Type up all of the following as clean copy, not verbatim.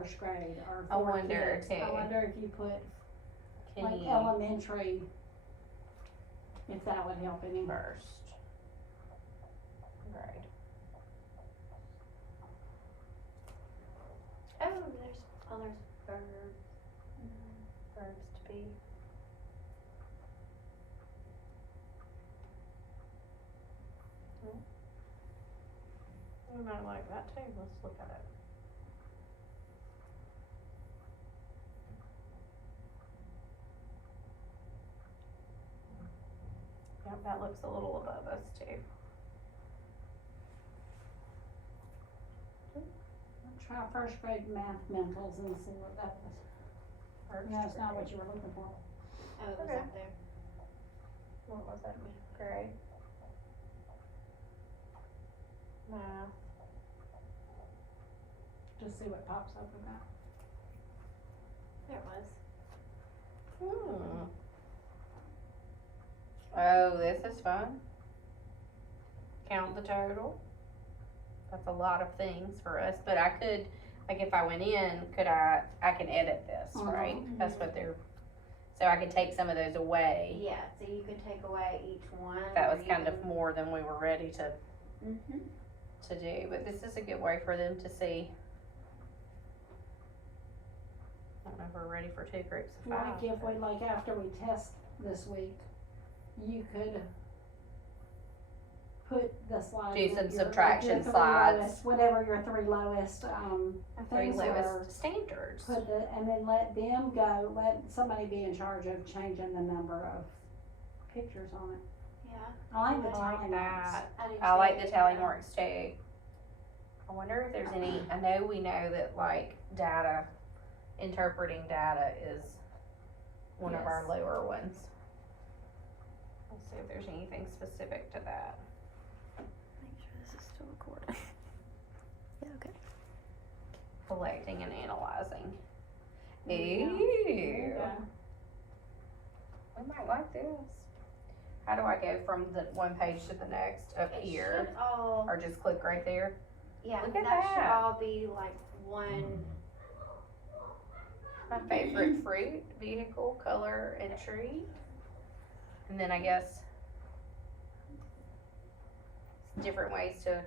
first grade or I for wonder kids. too. I wonder if you put Can like you elementary, if that would help any. first grade? Oh, there's verbs. Verbs to be. We might like that too. Let's look at it. Yep, that looks a little above us too. Try first grade math mentals and see what that was. First No, it's not grade. what you were looking for. Oh, it was Okay. up there. What was that? Grade. Math. Just see what pops up with that. There it was. Oh, this is fun. Count the total. That's a lot of things for us, but I could, like if I went in, I can edit this, right? Mhm. That's what they're, so I could take some of those away. Yeah, so you could take away each one. That was kind of more than we were ready to Mm-hmm. do, but this is a good way for them to see. I don't know if we're ready for 2 groups of 5. Like if we, like after we test this week, you could put the slides. Do in some your, subtraction your three slides. lowest, whatever your 3 lowest, 3 things were. lowest standards. Put the, and then let them go, let somebody be in charge of changing the number of pictures on it. Yeah. I like the I like tally marks. that. I do I like too. the tally marks too. I wonder if there's any, I know we know that like data, interpreting data is one of our Yes. lower ones. Let's see if there's anything specific to that. Make sure this is still recording. Yeah, okay. Collecting and analyzing. Yeah. Ew. Yeah. We might like this. How do I go from the one page to the next up It here? should all, Or just click right there? yeah, Look at that should that. all be like one. My favorite fruit, vehicle, color, and tree. And then I guess different ways to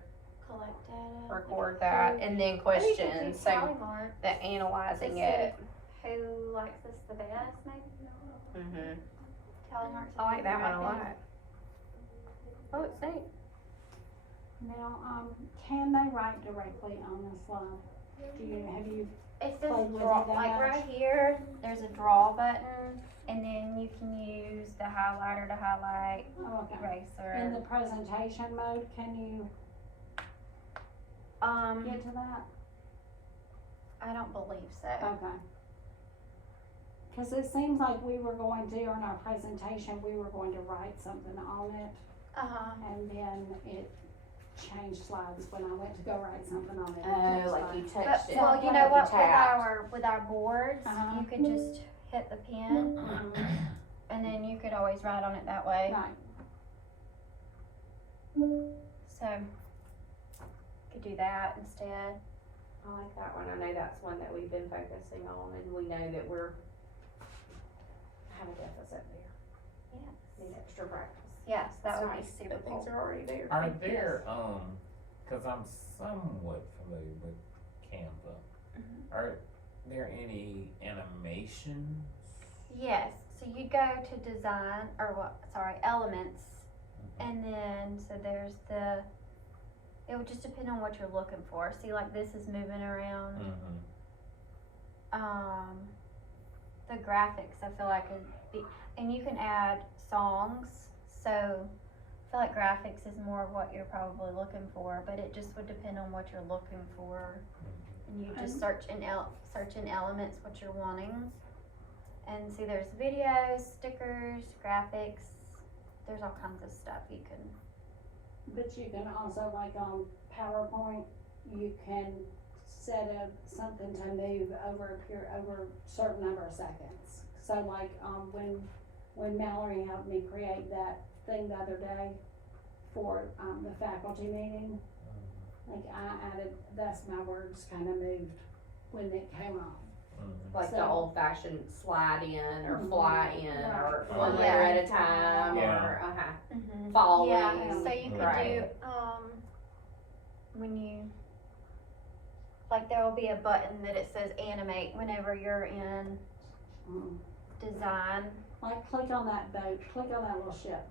Collect data. record that, and then Or you could do questions, tally so marks. the analyzing Let's it. Who likes this the best, maybe? Mhm. Tally marks. I like that one a I lot. think. Oh, it's neat. Now, can they write directly on the slide? Have you, It's this Play with draw, it that like much? right here, there's a draw button, and then you can use the highlighter to highlight, oh, okay. eraser. In the presentation mode, can you get to that? I don't believe so. Okay. Cause it seems like we were going to, during our presentation, we were going to write something on it, Uh-huh. and then it changed slides when I went to go write something on it. It Oh, changed like you slides. touched But, it. well, you Like know you what, tapped. with our boards, Uh-huh. you could just hit the pen, Mhm. and then you could always write on it that way. Right, So, could do that instead. I like that one. I know that's one that we've been focusing on, and we know that we're have a deficit there. Yeah. Need extra practice. Yes, that It's would nice be super that cool. things are already there. Are there, cause I'm somewhat familiar with Canva, are there any animations? Yes, so you go to design, or what, sorry, elements, and then, so there's it would just depend on what you're looking for. See, like this is moving around. The graphics, I feel like would be, and you can add songs, so I feel like graphics is more of what you're probably looking for, but it just would depend on what you're looking for. And you just search in elements what you're wanting. And see, there's videos, stickers, graphics, there's all kinds of stuff you can. but you can also, like on PowerPoint, you can set up something to move over a certain number of seconds. So like, when Mallory helped me create that thing the other day for, the faculty meeting, like I added, thus my words kinda moved when it came off. Like the So- old fashioned slide in or Mhm. fly in or Right. one Yeah. letter at a time Yeah. or Mhm. following. Yeah, so you could Right. do, when you, like there will be a button that it says animate whenever you're in Mm. design. Like, click on that boat, click on that little ship,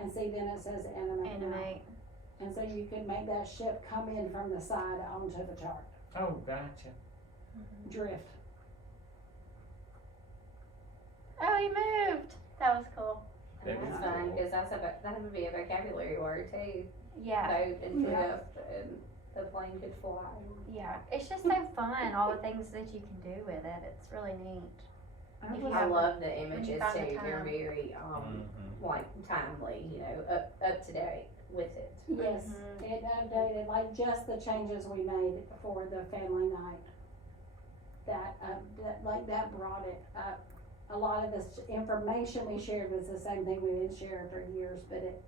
and see, then it says animate now. Animate. And so you can make that ship come in from the side onto the chart, Oh, gotcha. drift. Oh, he moved. That was cool. That That's is fun, cool. cause that would be a vocabulary word too. Yeah. Boat and Yeah. drift and the plane could fly. Yeah. It's just so fun, all the things that you can do with it. It's really neat. If you I have love the images find the too, they're time. very, like timely, you know, up to date with it. Yes, Mhm. it updated, like just the changes we made for the family night. That brought it up. A lot of this information we shared was the same thing we've been sharing for years, but it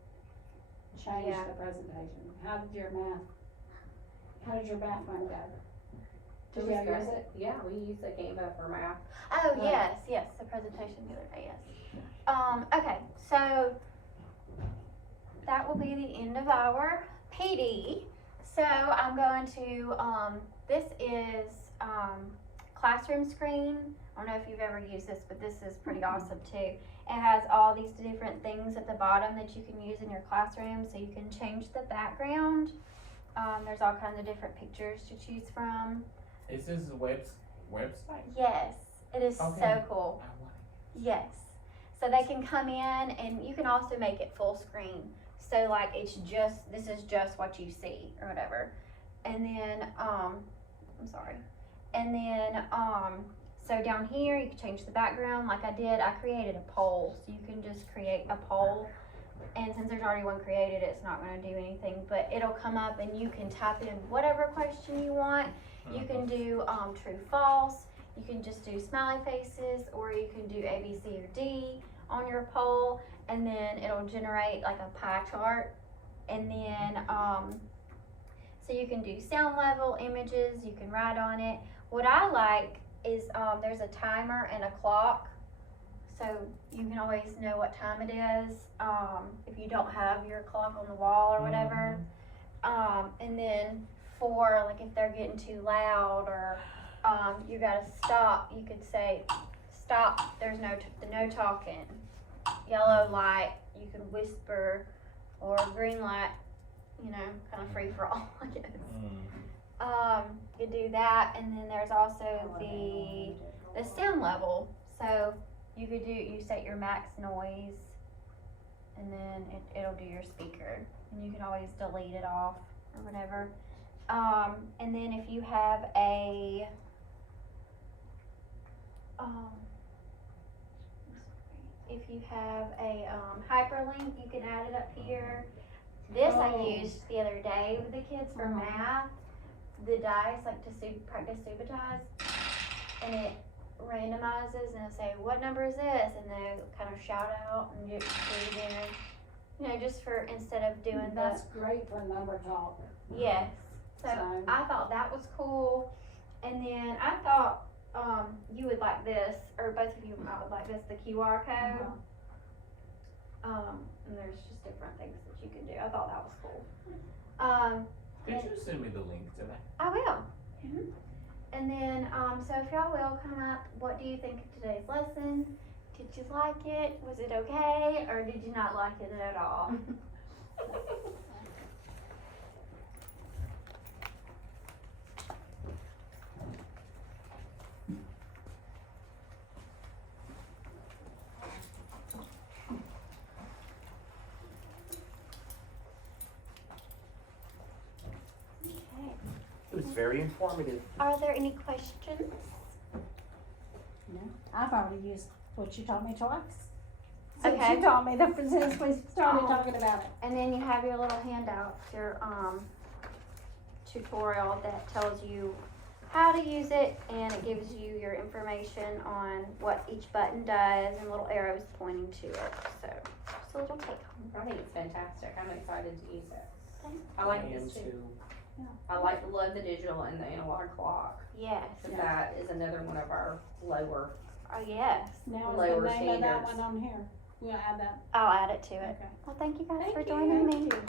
changed Yeah. the presentation. How did your math one go? Did you was ever use great. it? Yeah, we use the Canva for math. Oh, Right. yes, the presentation the other day, yes. Okay, so that will be the end of our PD. So I'm going to, this is, classroom screen. I don't know if you've ever used this, but this is pretty awesome too. It has all these different things at the bottom that you can use in your classroom, so you can change the background. There's all kinds of different pictures to choose from. Is this a website? Yes, it is Okay. so cool. I want Yes. So they can come in and you can also make it full screen. So like this is just what you see or whatever. And then, I'm sorry. And then, so down here you can change the background like I did. I created a poll. So you can just create a poll. And since there's already one created, it's not gonna do anything, but it'll come up and you can type in whatever question you want. You can do, true, false. You can just do smiley faces, or you can do A, B, C, or D on your poll, and then it'll generate like a pie chart. And then, so you can do sound level, images, you can write on it. What I like is, there's a timer and a clock, so you can always know what time it is, if you don't have your clock on the wall or whatever. And then for, like, if they're getting too loud or, you gotta stop, you could say, stop, there's no talking. Yellow light, you can whisper, or green light, you know, kind of free for all, I guess. You do that, and then there's also the sound level. So you set your max noise, and then it'll do your speaker, and you can always delete it off or whatever. And then if you have a, hyperlink, you can add it up here. This I used the other day with the kids for math. The dice, like to practice Subotage, and it randomizes and it'll say, what number is this? And they kind of shout out and you do it in, you know, just for, instead of doing That's great for number talk. yes. So So- I thought that was cool. And then I thought, you would like this, or both of you might would like this, the QR code. And there's just different things that you can do. I thought that was cool. Did you send me the link to that? I will. And then, so if y'all will come up, what do you think of today's lesson? Did you like it? Was it okay? Or did you not like it at all? Okay. It was very informative. Are there any questions? No, I've already used what you taught me twice. Since Okay. you taught me since we started Oh. talking about it. And then you have your little handout, your tutorial that tells you how to use it, and it gives you your information on what each button does and little arrows pointing to it. So just a little take home. I think it's fantastic. I'm excited to use it. Thanks. I like I am this too. I love the digital and the analog clock, Yes. cause Yeah. that is another one of our lower. Oh, yes. Now is Lower the name of that standards. one on here. We'll add that. I'll add it to it. Okay. Well, thank you guys Thank for you. joining me. Thank you.